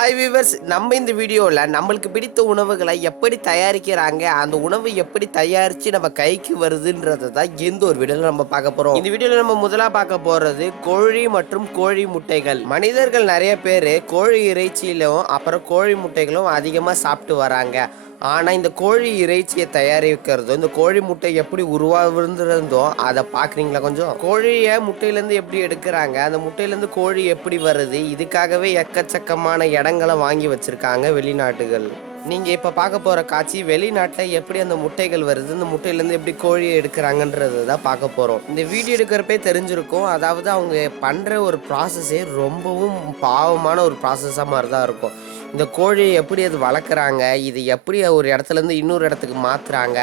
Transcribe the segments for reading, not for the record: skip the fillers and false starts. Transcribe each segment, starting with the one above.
Hi viewers, நம்ம இந்த வீடியோவில் நம்மளுக்கு பிடித்த உணவுகளை எப்படி தயாரிக்கிறாங்க, அந்த உணவு எப்படி தயாரித்து நம்ம கைக்கு வருதுன்றதை தான் இந்த ஒரு வீடியோவில் நம்ம பார்க்க போகிறோம். இந்த வீடியோவில் நம்ம முதலாக பார்க்க போகிறது கோழி மற்றும் கோழி முட்டைகள். மனிதர்கள் நிறைய பேர் கோழி இறைச்சியிலும் அப்புறம் கோழி முட்டைகளும் அதிகமாக சாப்பிட்டு வராங்க. ஆனால் இந்த கோழி இறைச்சியை தயாரிக்கிறதும் இந்த கோழி முட்டை எப்படி உருவாகுறதோ அதை பார்க்குறீங்களா? கொஞ்சம் கோழியை முட்டையிலேருந்து எப்படி எடுக்கிறாங்க, அந்த முட்டையிலேருந்து கோழி எப்படி வருது, இதுக்காகவே எக்கச்சக்கமான இடங்களை வாங்கி வச்சுருக்காங்க வெளிநாட்டுகள். நீங்கள் இப்போ பார்க்க போகிற காட்சி வெளிநாட்டில் எப்படி அந்த முட்டைகள் வருது, இந்த முட்டையிலேருந்து எப்படி கோழியை எடுக்கிறாங்கன்றது தான் பார்க்க போகிறோம். இந்த வீடியோ எடுக்கிறப்பே தெரிஞ்சிருக்கும். அதாவது அவங்க பண்ணுற ஒரு ப்ராசஸே ரொம்பவும் பாவமான ஒரு ப்ராசஸாக மாதிரி தான் இருக்கும். இந்த கோழியை எப்படி அது வளர்க்குறாங்க, இது எப்படி ஒரு இடத்துலேருந்து இன்னொரு இடத்துக்கு மாற்றுறாங்க,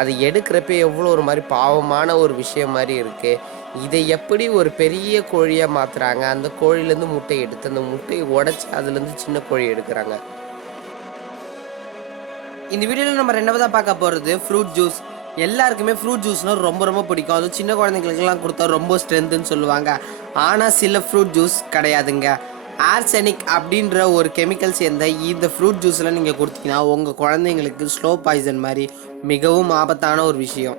அது எடுக்கிறப்ப எவ்வளோ ஒரு மாதிரி பாவமான ஒரு விஷயம் மாதிரி இருக்குது. இதை எப்படி ஒரு பெரிய கோழியாக மாற்றுறாங்க, அந்த கோழிலேருந்து முட்டை எடுத்து அந்த முட்டையை உடச்சி அதுலேருந்து சின்ன கோழி எடுக்கிறாங்க. இந்த வீடியோவில் நம்ம ரெண்டாவதாக பார்க்க போகிறது ஃப்ரூட் ஜூஸ். எல்லாருக்குமே ஃப்ரூட் ஜூஸ்னால் ரொம்ப ரொம்ப பிடிக்கும். அதுவும் சின்ன குழந்தைங்களுக்கெல்லாம் கொடுத்தா ரொம்ப ஸ்ட்ரென்த்துன்னு சொல்லுவாங்க. ஆனால் சில ஃப்ரூட் ஜூஸ் கிடையாதுங்க. ஆர்செனிக் அப்படின்ற ஒரு கெமிக்கல் சேர்ந்த இந்த ஃப்ரூட் ஜூஸில் நீங்கள் கொடுத்தீங்கன்னா உங்கள் குழந்தைங்களுக்கு ஸ்லோ பாய்சன் மாதிரி மிகவும் ஆபத்தான ஒரு விஷயம்.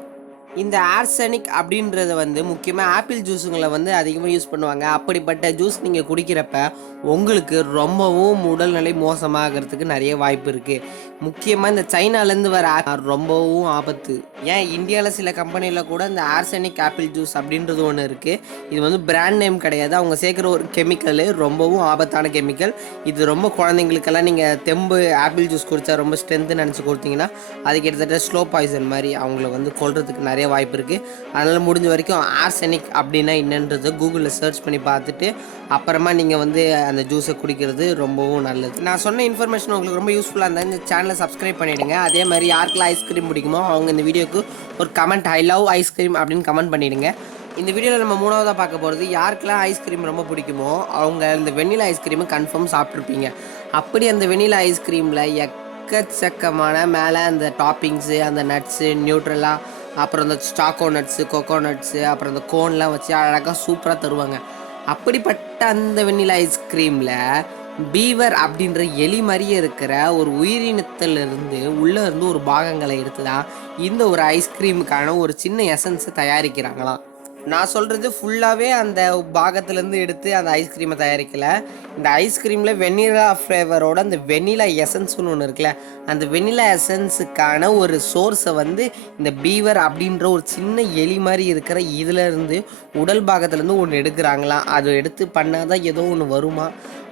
இந்த ஆர்செனிக் அப்படின்றத முக்கியமாக ஆப்பிள் ஜூஸுங்களை அதிகமாக யூஸ் பண்ணுவாங்க. அப்படிப்பட்ட ஜூஸ் நீங்கள் குடிக்கிறப்ப உங்களுக்கு ரொம்பவும் உடல்நிலை மோசமாகிறதுக்கு நிறைய வாய்ப்பு இருக்குது. முக்கியமாக இந்த சைனாலேருந்து வர ரொம்பவும் ஆபத்து. ஏன் இந்தியாவில் சில கம்பெனியில் கூட இந்த ஆர்செனிக் ஆப்பிள் ஜூஸ் அப்படின்றது ஒன்று இருக்குது. இது பிராண்ட் நேம் கிடையாது. அவங்க சேர்க்குற ஒரு கெமிக்கல் ரொம்பவும் ஆபத்தான கெமிக்கல். இது ரொம்ப குழந்தைங்களுக்கெல்லாம் நீங்கள் தெம்பு ஆப்பிள் ஜூஸ் குடித்தா ரொம்ப ஸ்ட்ரென்த்து நினச்சி கொடுத்தீங்கன்னா அது கிட்டத்தட்ட ஸ்லோ பாய்சன் மாதிரி அவங்கள கொல்றதுக்கு நிறைய வாய்ப்பு இருக்குது. அதனால் முடிஞ்ச வரைக்கும் ஆர்செனிக் அப்படின்னா என்னன்றது கூகுளில் சர்ச் பண்ணி பார்த்துட்டு அப்புறமா நீங்கள் அந்த ஜூஸை குடிக்கிறது ரொம்பவும் நல்லது. நான் சொன்ன இன்ஃபர்மேஷன் உங்களுக்கு ரொம்ப யூஸ்ஃபுல்லாக இருந்தால் இந்த சேனலை சப்ஸ்கிரைப் பண்ணிவிடுங்க. அதே மாதிரி யாருக்கெல்லாம் ஐஸ்கிரீம் பிடிக்குமோ அவங்க இந்த வீடியோக்கு ஒரு கமெண்ட் ஐ லவ் ஐஸ்கிரீம் அப்படின்னு கமெண்ட் பண்ணிவிடுங்க. இந்த வீடியோவில் நம்ம மூணாவதாக பார்க்க போகிறது யாருக்கெல்லாம் ஐஸ்கிரீம் ரொம்ப பிடிக்குமோ அவங்க இந்த வெண்ணிலா ஐஸ்கிரீமை கன்ஃபார்ம் சாப்பிட்ருப்பீங்க. அப்படி அந்த வெண்ணிலா ஐஸ்கிரீமில் எக்கச்சக்கமான மேலே அந்த டாப்பிங்ஸு, அந்த நட்ஸு, நியூட்ரலா, அப்புறம் இந்த சாக்கோ நட்ஸு, கொக்கோ நட்ஸு, அப்புறம் இந்த கோன்லாம் வச்சு அழகாக சூப்பராக தருவாங்க. அப்படிப்பட்ட அந்த வெண்ணிலா ஐஸ்கிரீமில் பீவர் அப்படின்ற எலி மாதிரியே இருக்கிற ஒரு உயிரினத்திலிருந்து உள்ளே இருந்து ஒரு பாகங்களை எடுத்து தான் இந்த ஒரு ஐஸ்கிரீமுக்கான ஒரு சின்ன எசன்ஸை தயாரிக்கிறாங்களாம். நான் சொல்கிறது ஃபுல்லாகவே அந்த பாகத்துலேருந்து எடுத்து அந்த ஐஸ்கிரீமை தயாரிக்கலை. இந்த ஐஸ்கிரீமில் வெண்ணிலா ஃப்ளேவரோட அந்த வெண்ணிலா எசன்ஸ்னு ஒன்று இருக்குல்ல, அந்த வெண்ணிலா எசன்ஸுக்கான ஒரு சோர்ஸை இந்த பீவர் அப்படின்ற ஒரு சின்ன எலி மாதிரி இருக்கிற இதிலேருந்து உடல் பாகத்துலேருந்து ஒன்று எடுக்கிறாங்களாம். அது எடுத்து பண்ணால் தான் ஏதோ ஒன்று வருமா.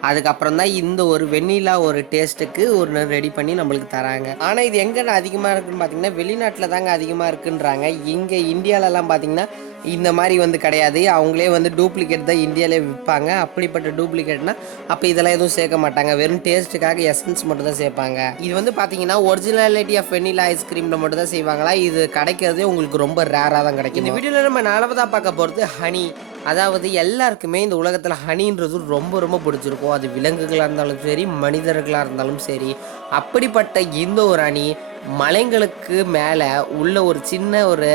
அதுக்கப்புறம் தான் இந்த ஒரு வெண்ணிலா ஒரு டேஸ்ட்டுக்கு ஒரு ரெடி பண்ணி நம்மளுக்கு தராங்க. ஆனால் இது எங்கே அதிகமாக இருக்குன்னு பார்த்தீங்கன்னா வெளிநாட்டில் தாங்க அதிகமாக இருக்குன்றாங்க. இங்கே இந்தியாவிலலாம் பார்த்தீங்கன்னா இந்த மாதிரி கிடையாது. அவங்களே டூப்ளிகேட் தான் இந்தியாவிலே விற்பாங்க. அப்படிப்பட்ட டூப்ளிகேட்னா அப்போ இதெல்லாம் எதுவும் சேர்க்க மாட்டாங்க. வெறும் டேஸ்ட்டுக்காக எசன்ஸ் மட்டும் தான் சேர்ப்பாங்க. இது பார்த்தீங்கன்னா ஒரிஜினாலிட்டி ஆஃப் வெண்ணிலா ஐஸ்கிரீமில் மட்டும் தான் செய்வாங்களா. இது கிடைக்கிறதே உங்களுக்கு ரொம்ப ரேராக தான் கிடைக்கும். இந்த வீடியோவில் நம்ம நாலாவதாக பார்க்க போகிறது ஹனி. அதாவது எல்லாருக்குமே இந்த உலகத்தில் ஹனின்றது ரொம்ப ரொம்ப பிடிச்சிருக்கும். அது விலங்குகளாக இருந்தாலும் சரி, மனிதர்களாக இருந்தாலும் சரி. அப்படிப்பட்ட இந்த ஒரு ஹனி மலைங்களுக்கு மேலே உள்ள ஒரு சின்ன ஒரு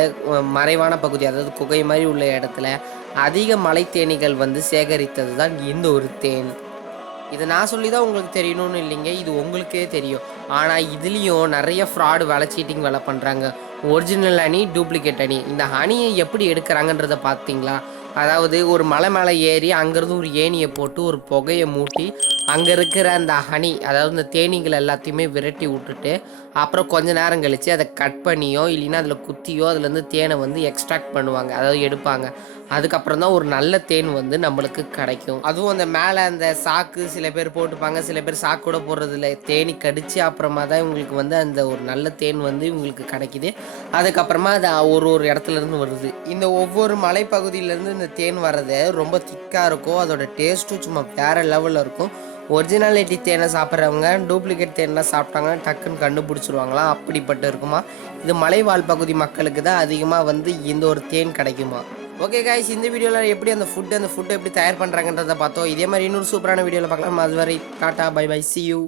மறைவான பகுதி, அதாவது குகை மாதிரி உள்ள இடத்துல அதிக மலை தேனீகள் சேகரித்தது தான் இந்த ஒரு தேன். இதை நான் சொல்லி தான் உங்களுக்கு தெரியணும்னு இல்லைங்க, இது உங்களுக்கே தெரியும். ஆனால் இதுலேயும் நிறைய ஃப்ராடு வேலை, சீட்டிங் வேலை பண்ணுறாங்க. Original honey, duplicate honey. இந்த ஹனியை எப்படி எடுக்கிறாங்கன்றதை பார்த்தீங்களா? அதாவது ஒரு மலை மேலே ஏறி அங்கேருந்து ஒரு ஏணியை போட்டு ஒரு புகையை மூட்டி அங்கே இருக்கிற அந்த ஹனி, அதாவது இந்த தேனீகள் எல்லாத்தையுமே விரட்டி விட்டுட்டு அப்புறம் கொஞ்ச நேரம் கழித்து அதை கட் பண்ணியோ இல்லைன்னா அதில் குத்தியோ அதுலேருந்து தேனை எக்ஸ்ட்ராக்ட் பண்ணுவாங்க, அதாவது எடுப்பாங்க. அதுக்கப்புறம் தான் ஒரு நல்ல தேன் நம்மளுக்கு கிடைக்கும். அதுவும் அந்த மேலே அந்த சாக்கு சில பேர் போட்டுப்பாங்க, சில பேர் சாக்கு கூட போடுறதில்ல. தேனி கடித்து அப்புறமா தான் இவங்களுக்கு அந்த ஒரு நல்ல தேன் இவங்களுக்கு கிடைக்கிது. அதுக்கப்புறமா அது ஒரு இடத்துலேருந்து வருது. இந்த ஒவ்வொரு மலைப்பகுதியிலேருந்து இந்த தேன் வர்றது ரொம்ப திக்காக இருக்கும். அதோட டேஸ்ட்டும் சும்மா வேறு லெவலில் இருக்கும். ஒரிஜினாலிட்டி தேனை சாப்பிட்றவங்க டூப்ளிகேட் தேன்லாம் சாப்பிட்டாங்கன்னா டக்குன்னு கண்டுபிடிச்சிருவாங்களாம். அப்படிப்பட்டு இருக்குமா. இது மலைவாழ் பகுதி மக்களுக்கு தான் அதிகமாக இந்த ஒரு தேன் கிடைக்குமா. ஓகே காய்ஸ், இந்த வீடியோவில் எப்படி அந்த ஃபுட்டை எப்படி தயார் பண்ணுறாங்கன்றதை பார்த்தோம். இதே மாதிரி இன்னொரு சூப்பரான வீடியோவில் பார்க்கலாம். அதுவரை டாட்டா, பை பை, see you.